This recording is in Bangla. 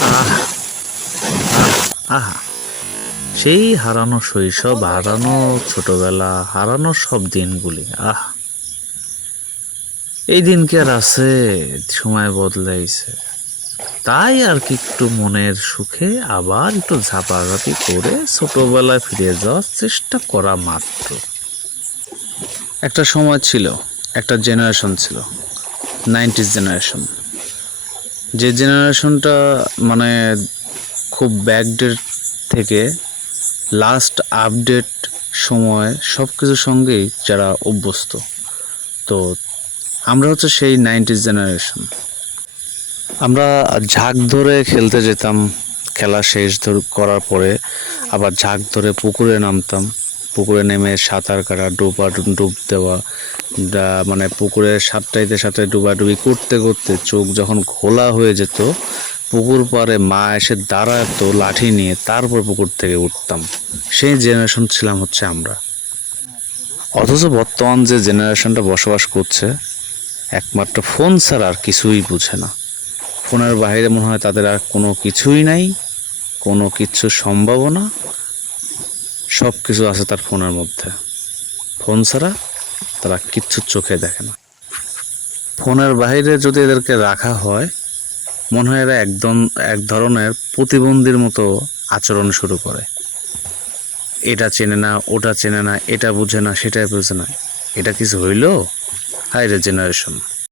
আহ আহা, সেই হারানো শৈশব, হারানো ছোটবেলা, হারানো সব দিনগুলি। এই দিন কি আর আছে? সময় বদলাইছে, তাই আর কি একটু মনের সুখে আবার একটু ঝাপাঝাপি করে ছোটবেলায় ফিরে যাওয়ার চেষ্টা করা মাত্র। একটা সময় ছিল, একটা জেনারেশন ছিল, 90s জেনারেশন। যে জেনারেশনটা মানে খুব ব্যাকডেট থেকে লাস্ট আপডেট সময় সব কিছুর সঙ্গেই যারা অভ্যস্ত। তো আমরা হচ্ছে সেই 90s জেনারেশন। আমরা ঝাঁক ধরে খেলতে যেতাম, খেলা শেষ করার পরে আবার ঝাঁক ধরে পুকুরে নামতাম। পুকুরে নেমে সাঁতার কাটা, ডুব দেওয়া, মানে পুকুরে সাঁতরাইতে সাঁতরাই ডুবাডুবি করতে করতে চোখ যখন ঘোলা হয়ে যেত, পুকুর পাড়ে মা এসে দাঁড়াতো লাঠি নিয়ে, তারপর পুকুর থেকে উঠতাম। সেই জেনারেশন ছিলাম হচ্ছে আমরা। অথচ বর্তমান যে জেনারেশনটা বসবাস করছে, একমাত্র ফোন ছাড়া আর কিছুই বুঝে না। ফোনের বাইরে মনে হয় তাদের আর কোনো কিছুই নাই, কোনো কিছু সম্ভাবনা, সব কিছু আছে তার ফোনের মধ্যে। ফোন ছাড়া তারা কিচ্ছু চোখে দেখে না। ফোনের বাইরে যদি এদেরকে রাখা হয়, মনে হয় এরা এক ধরনের প্রতিবন্ধীর মতো আচরণ শুরু করে। এটা চেনে না, ওটা চেনে না, এটা বুঝে না, সেটাই বুঝে না। এটা কিছু হইল? হায় রে জেনারেশন।